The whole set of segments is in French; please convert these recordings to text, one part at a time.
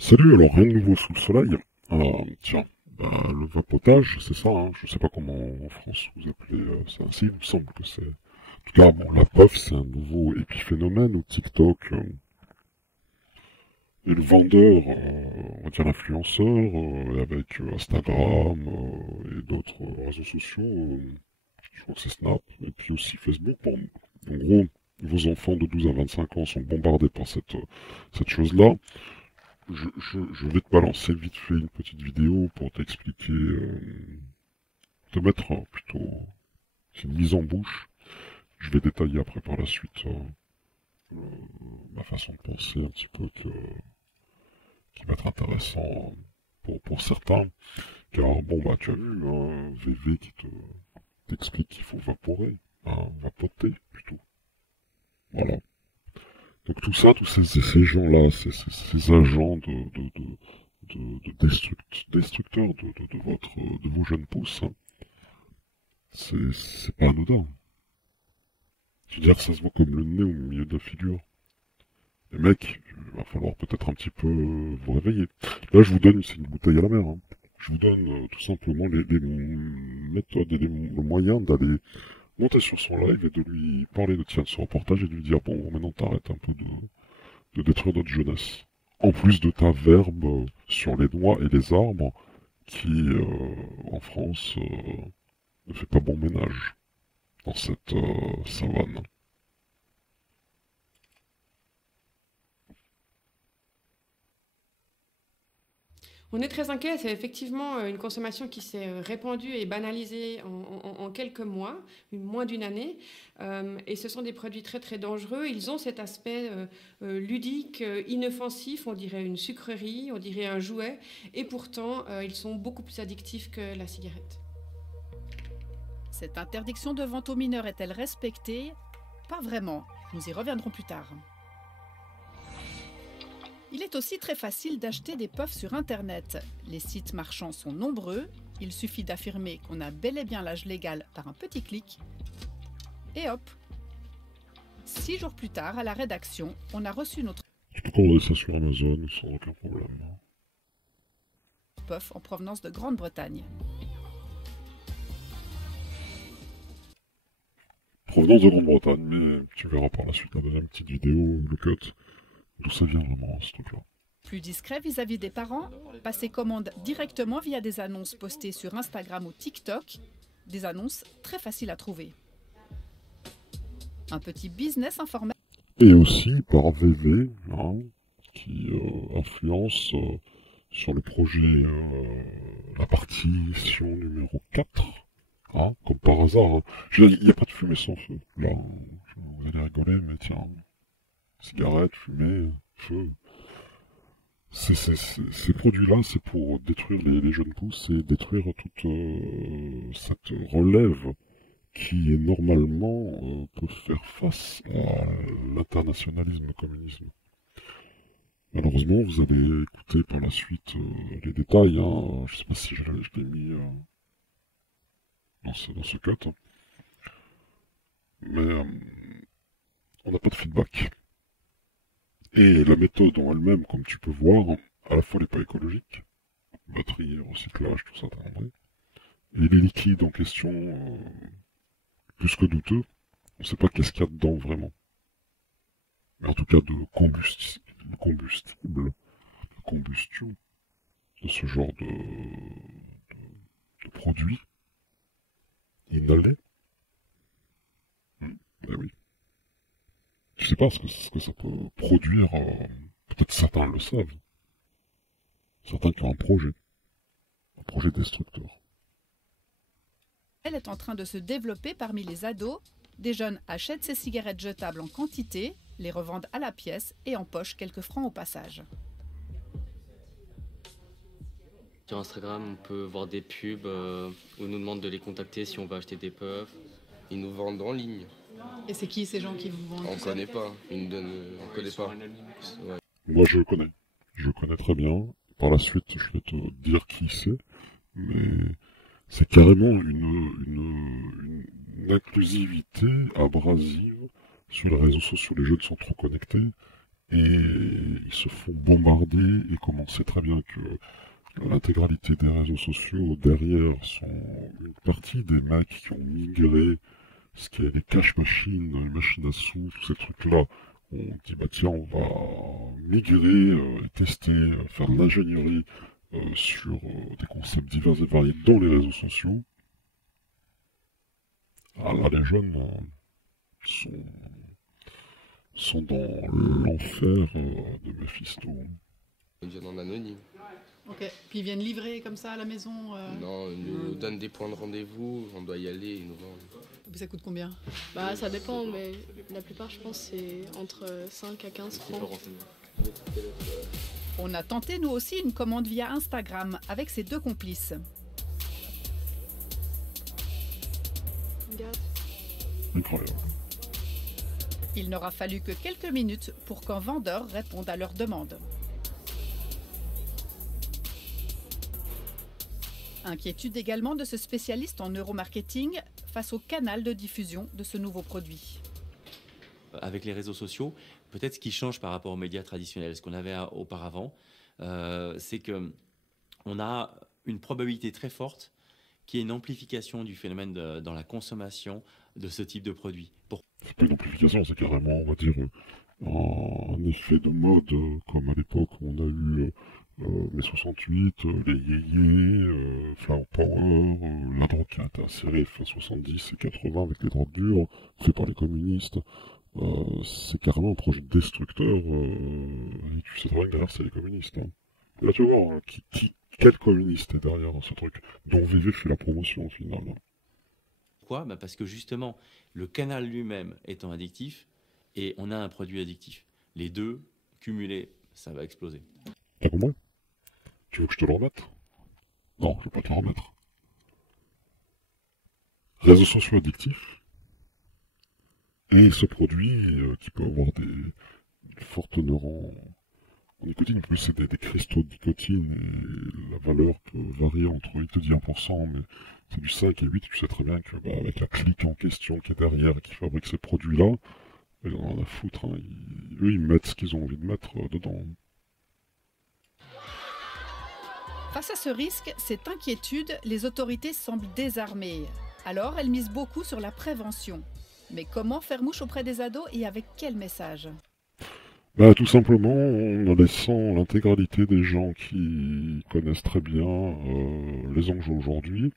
Salut, alors rien de nouveau sous le soleil. Tiens, le vapotage, c'est ça, hein. Je sais pas comment en France vous appelez ça ainsi, il me semble que c'est... En tout cas, bon, la puff, c'est un nouveau épiphénomène où TikTok et le vendeur, on va dire l'influenceur, avec Instagram et d'autres réseaux sociaux, je crois que c'est Snap, et puis aussi Facebook. Bon, en gros, vos enfants de 12 à 25 ans sont bombardés par cette chose-là. Je vais te balancer vite fait une petite vidéo pour t'expliquer, te mettre plutôt une mise en bouche. Je vais détailler après par la suite ma façon de penser un petit peu qui va être intéressant pour certains. Car bon bah tu as vu un VV qui t'explique qu'il faut vaporer, vapoter plutôt. Voilà. Donc tout ça, tous ces gens-là, ces agents destructeurs de vos jeunes pousses, hein, c'est pas anodin. Je veux dire, ça se voit comme le nez au milieu de la figure. Les mecs, il va falloir peut-être un petit peu vous réveiller. Là, je vous donne, c'est une bouteille à la mer, hein. Je vous donne tout simplement les méthodes et le moyen d'aller monter sur son live et de lui parler de tiens de son reportage et de lui dire bon, maintenant t'arrêtes un peu de détruire notre jeunesse. En plus de ta verbe sur les noix et les arbres qui, en France, ne fait pas bon ménage dans cette savane. On est très inquiet, c'est effectivement une consommation qui s'est répandue et banalisée en quelques mois, moins d'une année. Et ce sont des produits très très dangereux. Ils ont cet aspect ludique, inoffensif, on dirait une sucrerie, on dirait un jouet. Et pourtant, ils sont beaucoup plus addictifs que la cigarette. Cette interdiction de vente aux mineurs est-elle respectée? Pas vraiment. Nous y reviendrons plus tard. Il est aussi très facile d'acheter des puffs sur Internet. Les sites marchands sont nombreux. Il suffit d'affirmer qu'on a bel et bien l'âge légal par un petit clic. Et hop! 6 jours plus tard, à la rédaction, on a reçu notre Tu peux commander ça sur Amazon sans aucun problème. puff en provenance de Grande-Bretagne. Provenance de Grande-Bretagne, mais tu verras par la suite la deuxième petite vidéo, le cut, d'où ça vient vraiment ce truc-là. Plus discret vis-à-vis des parents, passer commande directement via des annonces postées sur Instagram ou TikTok, des annonces très faciles à trouver. Un petit business informel. Et aussi par VV, hein, qui influence sur le projet, la partition numéro 4, hein, comme par hasard. Hein. Je veux dire, il n'y a pas de fumée sans feu. Là, vous allez rigoler, mais tiens, cigarette, fumée, feu. Ces produits-là, c'est pour détruire les jeunes pousses et détruire toute cette relève qui est normalement peut faire face à l'internationalisme, le communisme. Malheureusement, vous allez écouter par la suite les détails. Hein. Je sais pas si je l'ai mis dans ce cut. Hein. Mais on n'a pas de feedback. Et la méthode en elle-même, comme tu peux voir, à la fois elle n'est pas écologique. Batterie, recyclage, tout ça, t'as compris. Et les liquides en question, plus que douteux, on ne sait pas qu'est-ce qu'il y a dedans vraiment. Mais en tout cas de combustible, de combustion, de ce genre de produits inhalés. Ben oui. Je sais pas ce que ça peut produire. Peut-être certains le savent. Certains qui ont un projet destructeur. Elle est en train de se développer parmi les ados. Des jeunes achètent ces cigarettes jetables en quantité, les revendent à la pièce et empochent quelques francs au passage. Sur Instagram, on peut voir des pubs où on nous demande de les contacter si on veut acheter des puffs. Ils nous vendent en ligne. Et c'est qui ces gens qui vous vendent On connaît pas. Ils nous donnent, on connaît pas. Ouais. Moi je connais. Je connais très bien. Par la suite, je vais te dire qui c'est. Mais c'est carrément une inclusivité abrasive sur les réseaux sociaux. Les jeunes sont trop connectés et ils se font bombarder, et comme on sait très bien que l'intégralité des réseaux sociaux derrière sont une partie des mecs qui ont migré, ce qui est les cash machines, les machines à sous, tous ces trucs-là. On dit bah tiens, on va migrer, tester, faire de l'ingénierie sur des concepts divers et variés dans les réseaux sociaux. Ah là, les jeunes sont dans l'enfer de Mephisto. Ils viennent en anonyme. Ok. Puis ils viennent livrer comme ça à la maison. Non, ils nous donnent des points de rendez-vous, on doit y aller, ils nous vendent. Ça coûte combien? Bah ça dépend, mais la plupart je pense c'est entre 5 à 15 francs. On a tenté nous aussi une commande via Instagram avec ses 2 complices. Regarde. Incroyable. Il n'aura fallu que quelques minutes pour qu'un vendeur réponde à leur demande. Inquiétude également de ce spécialiste en neuromarketing face au canal de diffusion de ce nouveau produit. Avec les réseaux sociaux, peut-être ce qui change par rapport aux médias traditionnels, ce qu'on avait auparavant, c'est qu'on a une probabilité très forte qu'il y ait une amplification du phénomène dans la consommation de ce type de produit. C'est pas une amplification, c'est carrément, on va dire, un effet de mode, comme à l'époque où on a eu mai 68, les yéyés, Flower Power, la drogue qui a été insérée fin 70 et 80 avec les drogues dures, fait par les communistes. C'est carrément un projet destructeur, et tu sais très bien que derrière c'est les communistes. Hein. Là tu vois, hein, quel communiste est derrière ce truc, dont VV fait la promotion au final. Pourquoi ? Parce que justement, le canal lui-même étant addictif, et on a un produit addictif. Les deux, cumulés, ça va exploser. T'as compris ? Tu veux que je te le remette ? Non, je vais pas te le remettre. Réseaux sociaux addictifs, et ce produit qui peut avoir des fortes teneurs en nicotine, en plus c'est des cristaux de nicotine, et la valeur peut varier entre 8 et 10%, mais c'est du 5 et 8, tu sais très bien que avec la clique en question qui est derrière et qui fabrique ces produits-là, ils en ont à foutre, hein. Eux ils mettent ce qu'ils ont envie de mettre dedans. Face à ce risque, cette inquiétude, les autorités semblent désarmées. Alors, elles misent beaucoup sur la prévention. Mais comment faire mouche auprès des ados et avec quel message ? Tout simplement en laissant l'intégralité des gens qui connaissent très bien les enjeux aujourd'hui.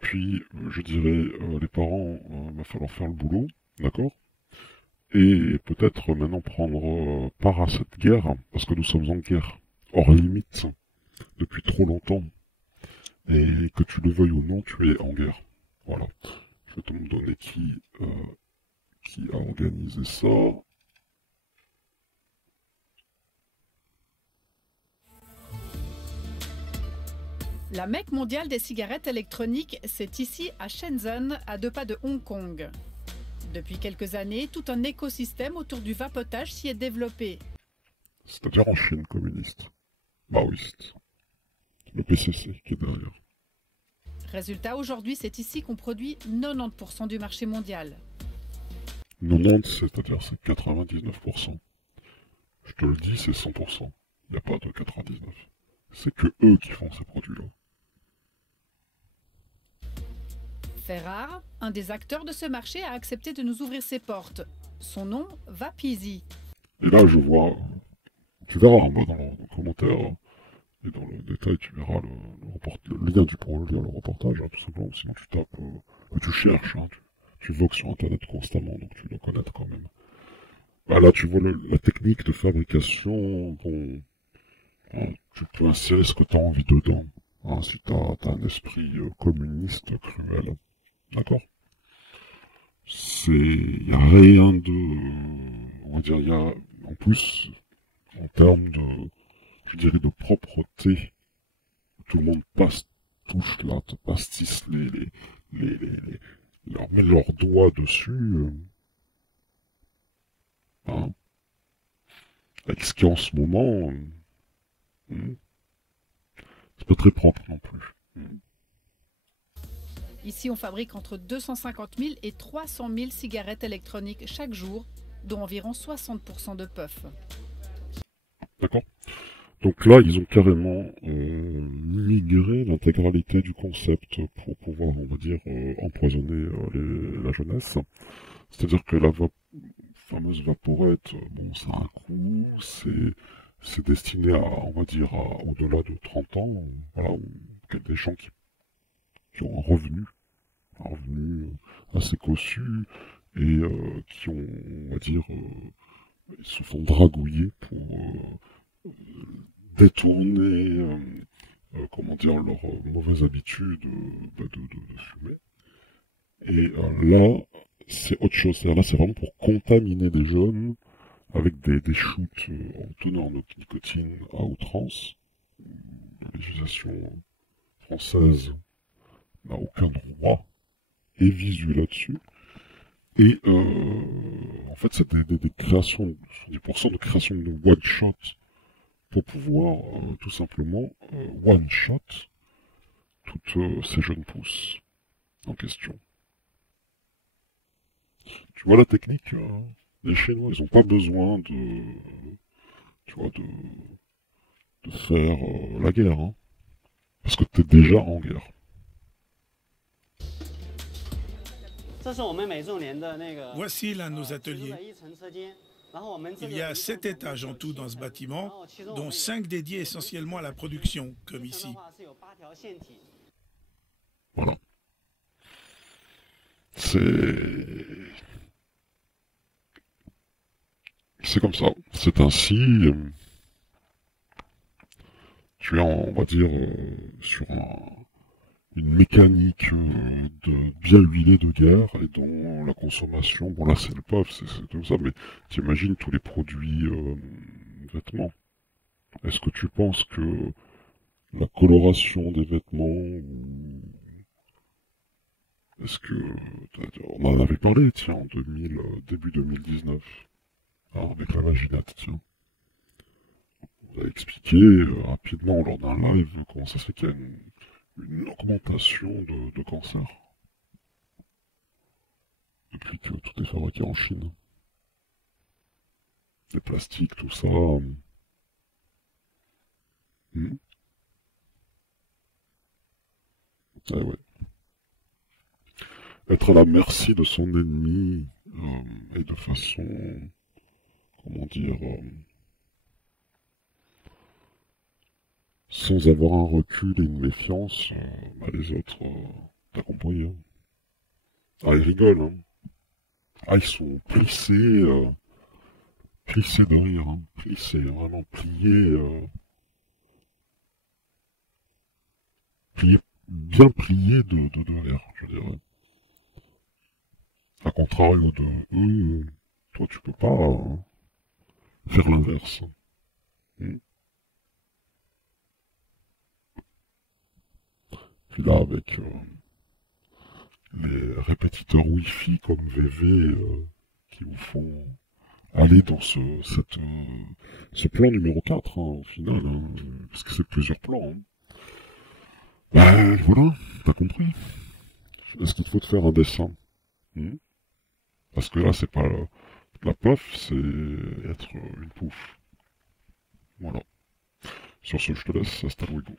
Puis, je dirais, les parents, va falloir faire le boulot, d'accord ? Et peut-être maintenant prendre part à cette guerre, parce que nous sommes en guerre, hors limite, depuis trop longtemps. Et que tu le veuilles ou non, tu es en guerre. Voilà. Je vais te donner qui a organisé ça. La Mecque mondiale des cigarettes électroniques, c'est ici à Shenzhen, à 2 pas de Hong Kong. Depuis quelques années, tout un écosystème autour du vapotage s'y est développé. C'est-à-dire en Chine communiste, maoïste, le PCC qui est derrière. Résultat, aujourd'hui, c'est ici qu'on produit 90% du marché mondial. 90, c'est-à-dire c'est 99%. Je te le dis, c'est 100%. Il n'y a pas de 99. C'est que eux qui font ces produits-là. Ferrar, un des acteurs de ce marché, a accepté de nous ouvrir ses portes. Son nom, Vapeasy. Et là, je vois... Tu verras en bas dans le commentaire, et dans le détail, tu verras le lien, tu pourras lire le reportage, hein, tout simplement. Sinon, tu tapes... tu cherches, hein, tu vogues sur Internet constamment, donc tu dois connaître quand même. Là, tu vois la technique de fabrication, bon... tu peux insérer ce que tu as envie dedans, hein, si tu as un esprit communiste cruel. D'accord ? Il n'y a rien de... on va dire, il y a... En plus, en termes de... je dirais de propreté, tout le monde touche là, te pastisse leur met leurs doigts dessus. Hein ? Avec ce qu'il y a en ce moment... c'est pas très propre non plus. Ici, on fabrique entre 250 000 et 300 000 cigarettes électroniques chaque jour dont environ 60% de puffs. D'accord. Donc là, ils ont carrément migré l'intégralité du concept pour pouvoir, on va dire, empoisonner la jeunesse. C'est-à-dire que la fameuse vaporette, bon, ça a un coût, c'est destiné à, on va dire, au-delà de 30 ans, voilà, des gens qui ont un revenu assez cossu, et qui ont, on va dire, ils se font dragouiller pour détourner, comment dire, leur mauvaise habitude de fumer. Et là, c'est autre chose. Là, c'est vraiment pour contaminer des jeunes avec des shoots en teneur de nicotine à outrance. La législation française n'a aucun droit et visu là-dessus. Et en fait, c'est des créations, 70% de création de one-shot pour pouvoir tout simplement one-shot toutes ces jeunes pousses en question. Tu vois la technique, les Chinois, ils n'ont pas besoin de faire la guerre, hein, parce que tu es déjà en guerre. Voici l'un de nos ateliers. Il y a 7 étages en tout dans ce bâtiment, dont 5 dédiés essentiellement à la production, comme ici. Voilà. C'est comme ça. C'est ainsi. Tu es, on va dire, sur une mécanique de bien huilée de guerre et dont la consommation, bon là c'est le puff, c'est tout ça, mais t'imagines tous les produits vêtements. Est-ce que tu penses que la coloration des vêtements, est-ce que, on en avait parlé, tiens, en début 2019, hein, avec la vaginate, tiens. On a expliqué rapidement lors d'un live comment ça se fait qu'il y a une augmentation de cancer depuis que tout est fabriqué en Chine. Les plastiques, tout ça. Ah ouais. Être à la merci de son ennemi et de façon, comment dire, sans avoir un recul et une méfiance, les autres, t'as compris, hein. Ah, ils rigolent, hein. Ah, ils sont plissés de rire, hein. Plissés, vraiment pliés, bien pliés de rire, je dirais. A contrario de eux, toi tu peux pas faire l'inverse. Puis là, avec les répétiteurs Wi-Fi comme VV qui vous font aller dans ce plan numéro 4, hein, au final, hein, parce que c'est plusieurs plans. Hein. Ben voilà, t'as compris. Est-ce qu'il faut te faire un dessin? Parce que là, c'est pas la puff, c'est être une pouffe. Voilà. Sur ce, je te laisse, hasta luego.